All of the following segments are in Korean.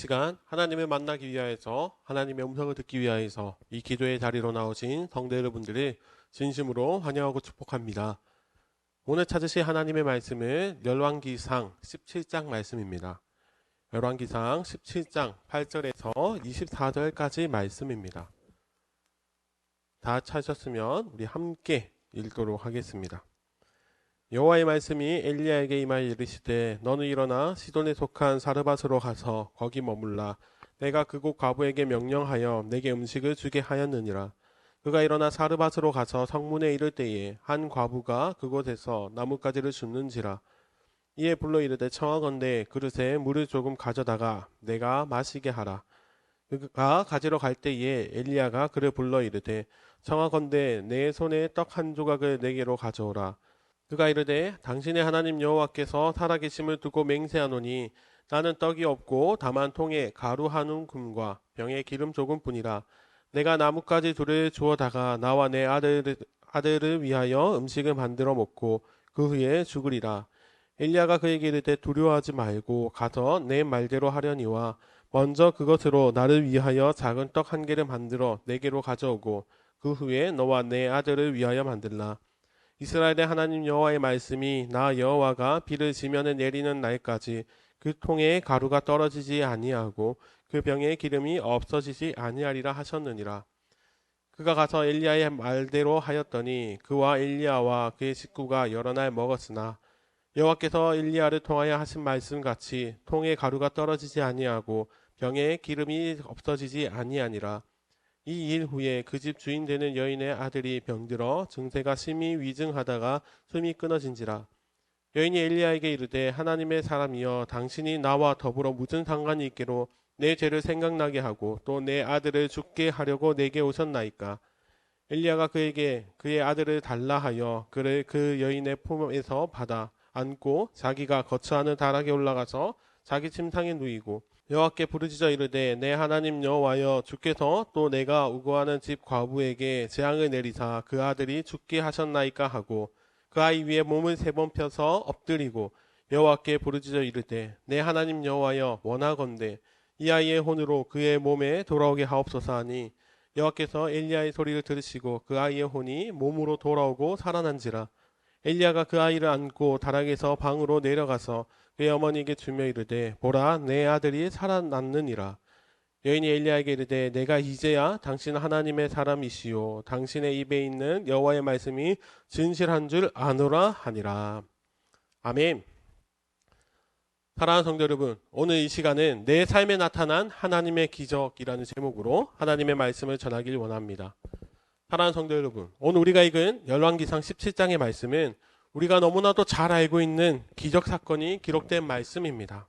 시간 하나님을 만나기 위하여서 하나님의 음성을 듣기 위하여서 이 기도의 자리로 나오신 성도 여러분들을 진심으로 환영하고 축복합니다. 오늘 찾으실 하나님의 말씀은 열왕기상 17장 말씀입니다. 열왕기상 17장 8절에서 24절까지 말씀입니다. 다 찾으셨으면 우리 함께 읽도록 하겠습니다. 여호와의 말씀이 엘리야에게 임하여 이르시되 너는 일어나 시돈에 속한 사르밧으로 가서 거기 머물라. 내가 그곳 과부에게 명령하여 내게 음식을 주게 하였느니라. 그가 일어나 사르밧으로 가서 성문에 이를 때에 한 과부가 그곳에서 나뭇가지를 줍는지라. 이에 불러 이르되 청하건대 그릇에 물을 조금 가져다가 내가 마시게 하라. 그가 가지러 갈 때에 엘리야가 그를 불러 이르되 청하건대 내 손에 떡 한 조각을 내게로 가져오라. 그가 이르되 당신의 하나님 여호와께서 살아계심을 두고 맹세하노니 나는 떡이 없고 다만 통에 가루 한 움큼과 병에 기름 조금뿐이라. 내가 나뭇가지 둘을 주어다가 나와 내 아들을 위하여 음식을 만들어 먹고 그 후에 죽으리라. 엘리야가 그에게 이르되 두려워하지 말고 가서 내 말대로 하려니와 먼저 그것으로 나를 위하여 작은 떡 한 개를 만들어 내게로 가져오고 그 후에 너와 내 아들을 위하여 만들라. 이스라엘의 하나님 여호와의 말씀이 나 여호와가 비를 지면에 내리는 날까지 그 통에 가루가 떨어지지 아니하고 그 병에 기름이 없어지지 아니하리라 하셨느니라. 그가 가서 엘리야의 말대로 하였더니 그와 엘리야와 그의 식구가 여러 날 먹었으나 여호와께서 엘리야를 통하여 하신 말씀같이 통에 가루가 떨어지지 아니하고 병에 기름이 없어지지 아니하니라. 이 일 후에 그 집 주인 되는 여인의 아들이 병들어 증세가 심히 위증하다가 숨이 끊어진지라. 여인이 엘리야에게 이르되 하나님의 사람이여 당신이 나와 더불어 무슨 상관이 있기로 내 죄를 생각나게 하고 또 내 아들을 죽게 하려고 내게 오셨나이까. 엘리야가 그에게 그의 아들을 달라 하여 그를 그 여인의 품에서 받아 안고 자기가 거처하는 다락에 올라가서 자기 침상에 누이고 여호와께 부르짖어 이르되 내 하나님 여호와여 주께서 또 내가 우거하는 집 과부에게 재앙을 내리사 그 아들이 죽게 하셨나이까 하고 그 아이 위에 몸을 3번 펴서 엎드리고 여호와께 부르짖어 이르되 내 하나님 여호와여 원하건대 이 아이의 혼으로 그의 몸에 돌아오게 하옵소서 하니 여호와께서 엘리야의 소리를 들으시고 그 아이의 혼이 몸으로 돌아오고 살아난지라. 엘리야가 그 아이를 안고 다락에서 방으로 내려가서 그의 어머니에게 주며 이르되 보라 내 아들이 살아났느니라. 여인이 엘리야에게 이르되 내가 이제야 당신 하나님의 사람이시요 당신의 입에 있는 여호와의 말씀이 진실한 줄 아노라 하니라. 아멘. 사랑하는 성도 여러분, 오늘 이 시간은 내 삶에 나타난 하나님의 기적이라는 제목으로 하나님의 말씀을 전하길 원합니다. 사랑하는 성도 여러분, 오늘 우리가 읽은 열왕기상 17장의 말씀은 우리가 너무나도 잘 알고 있는 기적 사건이 기록된 말씀입니다.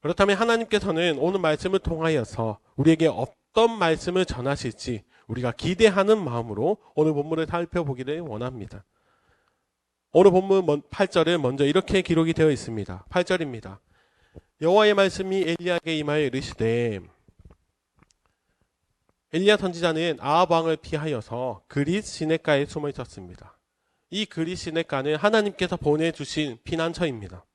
그렇다면 하나님께서는 오늘 말씀을 통하여서 우리에게 어떤 말씀을 전하실지 우리가 기대하는 마음으로 오늘 본문을 살펴보기를 원합니다. 오늘 본문 8절은 먼저 이렇게 기록이 되어 있습니다. 8절입니다. 여호와의 말씀이 엘리야에게 임하여 이르시되. 엘리야 선지자는 아합 왕을 피하여서 그릿 시냇가에 숨어 있었습니다. 이 그릿 시냇가는 하나님께서 보내주신 피난처입니다.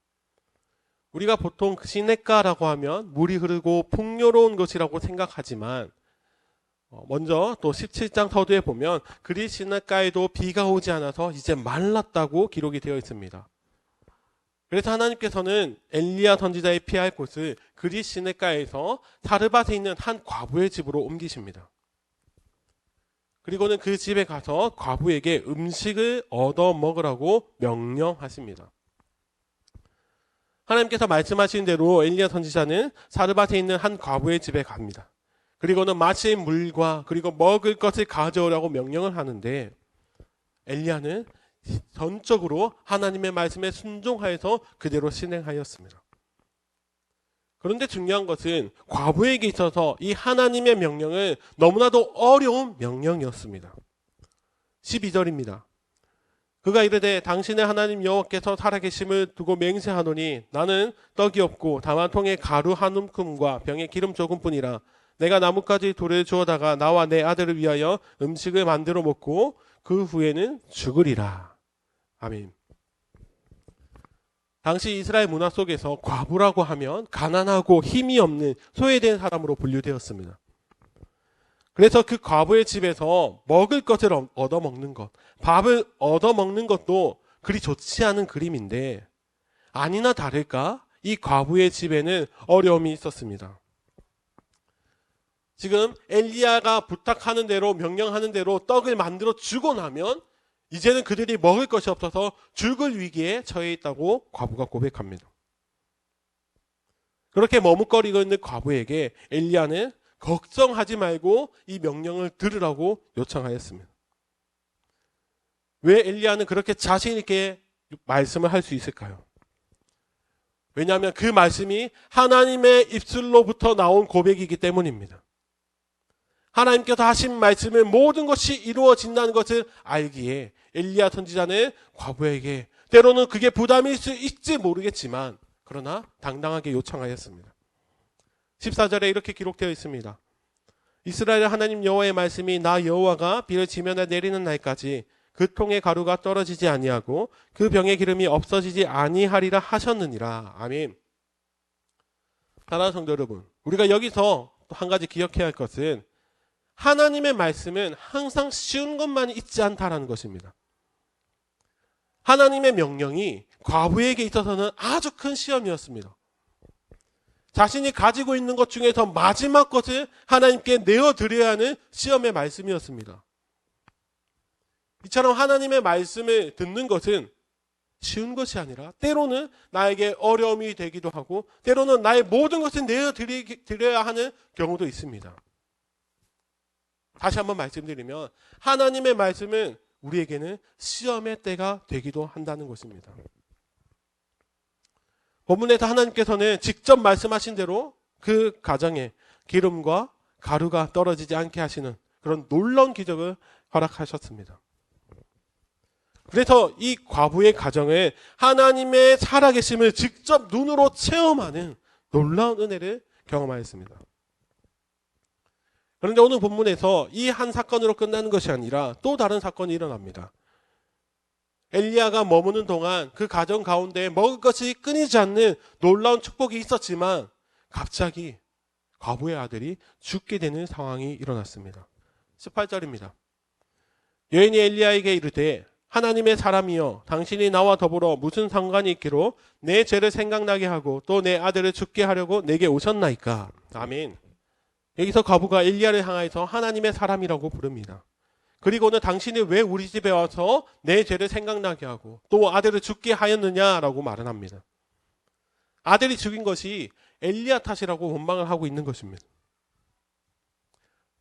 우리가 보통 시냇가라고 하면 물이 흐르고 풍요로운 것이라고 생각하지만 먼저 또 17장 서두에 보면 그릿 시냇가에도 비가 오지 않아서 이제 말랐다고 기록이 되어 있습니다. 그래서 하나님께서는 엘리야 선지자의 피할 곳을 그릿 시냇가에서 사르밧에 있는 한 과부의 집으로 옮기십니다. 그리고는 그 집에 가서 과부에게 음식을 얻어 먹으라고 명령하십니다. 하나님께서 말씀하신 대로 엘리야 선지자는 사르밧에 있는 한 과부의 집에 갑니다. 그리고는 마실 물과 그리고 먹을 것을 가져오라고 명령을 하는데 엘리야는 전적으로 하나님의 말씀에 순종하여서 그대로 실행하였습니다. 그런데 중요한 것은 과부에게 있어서 이 하나님의 명령은 너무나도 어려운 명령이었습니다. 12절입니다. 그가 이르되 당신의 하나님 여호와께서 살아계심을 두고 맹세하노니 나는 떡이 없고 다만 통에 가루 한 움큼과 병에 기름 조금뿐이라. 내가 나뭇가지 돌을 주어다가 나와 내 아들을 위하여 음식을 만들어 먹고 그 후에는 죽으리라. 아멘. 당시 이스라엘 문화 속에서 과부라고 하면 가난하고 힘이 없는 소외된 사람으로 분류되었습니다. 그래서 그 과부의 집에서 먹을 것을 얻어먹는 것, 밥을 얻어먹는 것도 그리 좋지 않은 그림인데, 아니나 다를까 이 과부의 집에는 어려움이 있었습니다. 지금 엘리야가 부탁하는 대로, 명령하는 대로 떡을 만들어 주고 나면 이제는 그들이 먹을 것이 없어서 죽을 위기에 처해 있다고 과부가 고백합니다. 그렇게 머뭇거리고 있는 과부에게 엘리야는 걱정하지 말고 이 명령을 들으라고 요청하였습니다. 왜 엘리야는 그렇게 자신 있게 말씀을 할 수 있을까요? 왜냐하면 그 말씀이 하나님의 입술로부터 나온 고백이기 때문입니다. 하나님께서 하신 말씀은 모든 것이 이루어진다는 것을 알기에 엘리야 선지자는 과부에게 때로는 그게 부담일 수 있을지 모르겠지만 그러나 당당하게 요청하였습니다. 14절에 이렇게 기록되어 있습니다. 이스라엘 하나님 여호와의 말씀이 나 여호와가 비를 지면에 내리는 날까지 그 통의 가루가 떨어지지 아니하고 그 병의 기름이 없어지지 아니하리라 하셨느니라. 아멘. 사랑하는 성도 여러분, 우리가 여기서 또 한 가지 기억해야 할 것은 하나님의 말씀은 항상 쉬운 것만이 있지 않다라는 것입니다. 하나님의 명령이 과부에게 있어서는 아주 큰 시험이었습니다. 자신이 가지고 있는 것 중에서 마지막 것을 하나님께 내어드려야 하는 시험의 말씀이었습니다. 이처럼 하나님의 말씀을 듣는 것은 쉬운 것이 아니라 때로는 나에게 어려움이 되기도 하고 때로는 나의 모든 것을 내어드려야 하는 경우도 있습니다. 다시 한번 말씀드리면 하나님의 말씀은 우리에게는 시험의 때가 되기도 한다는 것입니다. 본문에서 하나님께서는 직접 말씀하신 대로 그 가정에 기름과 가루가 떨어지지 않게 하시는 그런 놀라운 기적을 허락하셨습니다. 그래서 이 과부의 가정에 하나님의 살아계심을 직접 눈으로 체험하는 놀라운 은혜를 경험하였습니다. 그런데 오늘 본문에서 이 한 사건으로 끝나는 것이 아니라 또 다른 사건이 일어납니다. 엘리야가 머무는 동안 그 가정 가운데 먹을 것이 끊이지 않는 놀라운 축복이 있었지만 갑자기 과부의 아들이 죽게 되는 상황이 일어났습니다. 18절입니다. 여인이 엘리야에게 이르되 하나님의 사람이여 당신이 나와 더불어 무슨 상관이 있기로 내 죄를 생각나게 하고 또 내 아들을 죽게 하려고 내게 오셨나이까. 아멘. 여기서 과부가 엘리야를 향하여서 하나님의 사람이라고 부릅니다. 그리고는 당신이 왜 우리 집에 와서 내 죄를 생각나게 하고 또 아들을 죽게 하였느냐라고 말을 합니다. 아들이 죽인 것이 엘리야 탓이라고 원망을 하고 있는 것입니다.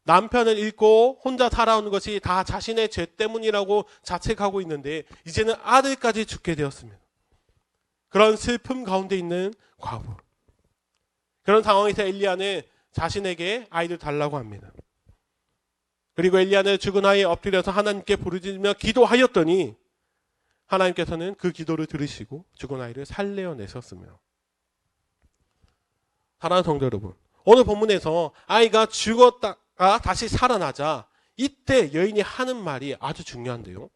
남편을 잃고 혼자 살아오는 것이 다 자신의 죄 때문이라고 자책하고 있는데 이제는 아들까지 죽게 되었습니다. 그런 슬픔 가운데 있는 과부. 그런 상황에서 엘리야는 자신에게 아이를 달라고 합니다. 그리고 엘리야는 죽은 아이에 엎드려서 하나님께 부르짖으며 기도하였더니 하나님께서는 그 기도를 들으시고 죽은 아이를 살려내셨으며. 사랑하는 성도 여러분, 오늘 본문에서 아이가 죽었다가 다시 살아나자 이때 여인이 하는 말이 아주 중요한데요.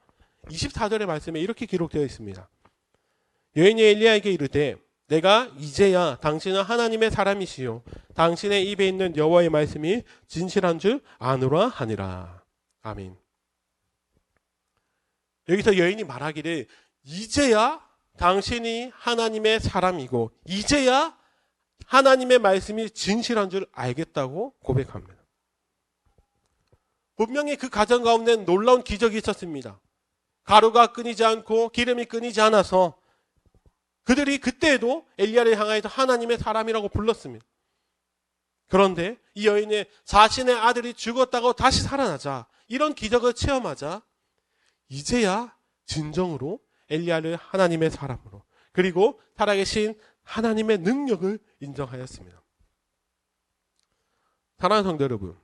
24절의 말씀에 이렇게 기록되어 있습니다. 여인이 엘리야에게 이르되 내가 이제야 당신은 하나님의 사람이시요 당신의 입에 있는 여호와의 말씀이 진실한 줄 아노라 하니라. 아멘. 여기서 여인이 말하기를 이제야 당신이 하나님의 사람이고 이제야 하나님의 말씀이 진실한 줄 알겠다고 고백합니다. 분명히 그 가정 가운데 놀라운 기적이 있었습니다. 가루가 끊이지 않고 기름이 끊이지 않아서 그들이 그때에도 엘리야를 향하여서 하나님의 사람이라고 불렀습니다. 그런데 이 여인은 자신의 아들이 죽었다고 다시 살아나자 이런 기적을 체험하자 이제야 진정으로 엘리야를 하나님의 사람으로 그리고 살아계신 하나님의 능력을 인정하였습니다. 사랑하는 성도 여러분,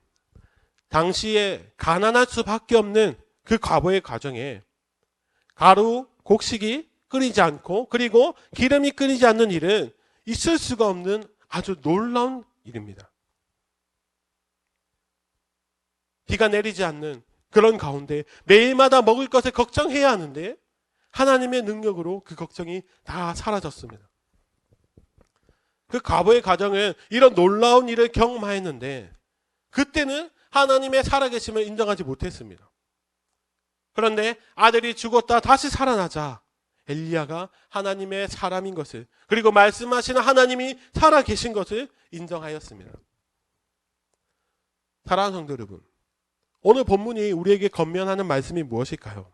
당시에 가난할 수밖에 없는 그 과거의 가정에 가루, 곡식이 끊이지 않고 그리고 기름이 끊이지 않는 일은 있을 수가 없는 아주 놀라운 일입니다. 비가 내리지 않는 그런 가운데 매일마다 먹을 것을 걱정해야 하는데 하나님의 능력으로 그 걱정이 다 사라졌습니다. 그 과거의 가정은 이런 놀라운 일을 경험하였는데 그때는 하나님의 살아계심을 인정하지 못했습니다. 그런데 아들이 죽었다 다시 살아나자 엘리야가 하나님의 사람인 것을, 그리고 말씀하시는 하나님이 살아계신 것을 인정하였습니다. 사랑하는 성도 여러분, 오늘 본문이 우리에게 건면하는 말씀이 무엇일까요?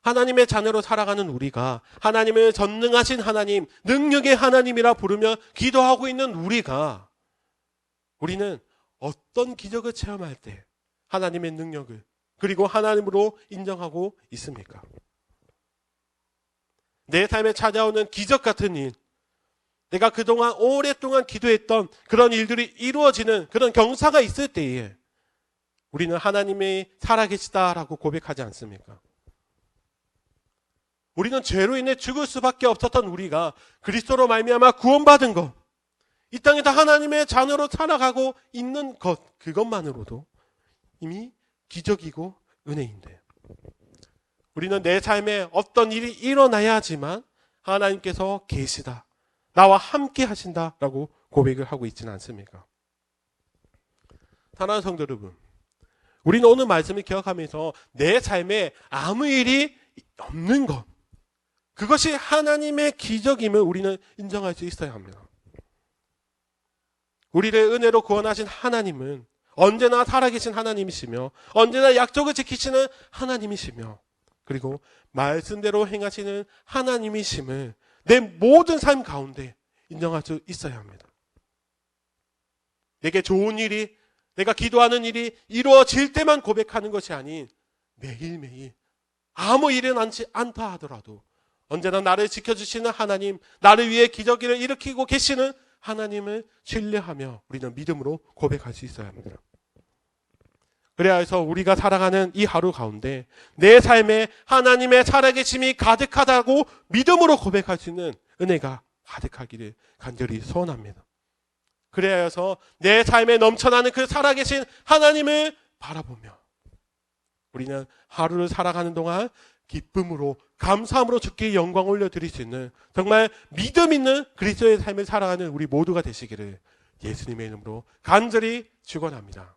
하나님의 자녀로 살아가는 우리가 하나님을 전능하신 하나님, 능력의 하나님이라 부르며 기도하고 있는 우리는 어떤 기적을 체험할 때 하나님의 능력을, 그리고 하나님으로 인정하고 있습니까? 내 삶에 찾아오는 기적 같은 일, 내가 그동안 오랫동안 기도했던 그런 일들이 이루어지는 그런 경사가 있을 때에 우리는 하나님이 살아계시다라고 고백하지 않습니까? 우리는 죄로 인해 죽을 수밖에 없었던 우리가 그리스도로 말미암아 구원받은 것, 이 땅에서 하나님의 자녀로 살아가고 있는 것, 그것만으로도 이미 기적이고 은혜인데, 우리는 내 삶에 어떤 일이 일어나야 하지만 하나님께서 계시다, 나와 함께 하신다라고 고백을 하고 있지는 않습니까? 사랑하는 성도 여러분, 우리는 오늘 말씀을 기억하면서 내 삶에 아무 일이 없는 것, 그것이 하나님의 기적임을 우리는 인정할 수 있어야 합니다. 우리를 은혜로 구원하신 하나님은 언제나 살아계신 하나님이시며 언제나 약속을 지키시는 하나님이시며 그리고 말씀대로 행하시는 하나님이심을 내 모든 삶 가운데 인정할 수 있어야 합니다. 내게 좋은 일이, 내가 기도하는 일이 이루어질 때만 고백하는 것이 아닌 매일매일 아무 일어나지 않다 하더라도 언제나 나를 지켜주시는 하나님, 나를 위해 기적을 일으키고 계시는 하나님을 신뢰하며 우리는 믿음으로 고백할 수 있어야 합니다. 그래야 해서 우리가 살아가는 이 하루 가운데 내 삶에 하나님의 살아계심이 가득하다고 믿음으로 고백할 수 있는 은혜가 가득하기를 간절히 소원합니다. 그래야 해서 내 삶에 넘쳐나는 그 살아계신 하나님을 바라보며 우리는 하루를 살아가는 동안 기쁨으로, 감사함으로 주께 영광 올려드릴 수 있는 정말 믿음 있는 그리스도의 삶을 살아가는 우리 모두가 되시기를 예수님의 이름으로 간절히 축원합니다.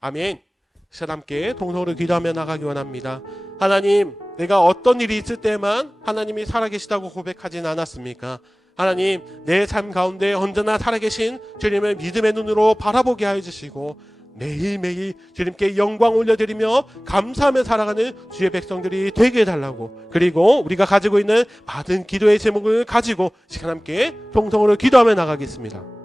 아멘. 시간 함께 동성으로 기도하며 나가기 원합니다. 하나님, 내가 어떤 일이 있을 때만 하나님이 살아계시다고 고백하진 않았습니까? 하나님, 내 삶 가운데 언제나 살아계신 주님을 믿음의 눈으로 바라보게 하여 주시고 매일매일 주님께 영광 올려드리며 감사하며 살아가는 주의 백성들이 되게 해달라고, 그리고 우리가 가지고 있는 받은 기도의 제목을 가지고 시간 함께 동성으로 기도하며 나가겠습니다.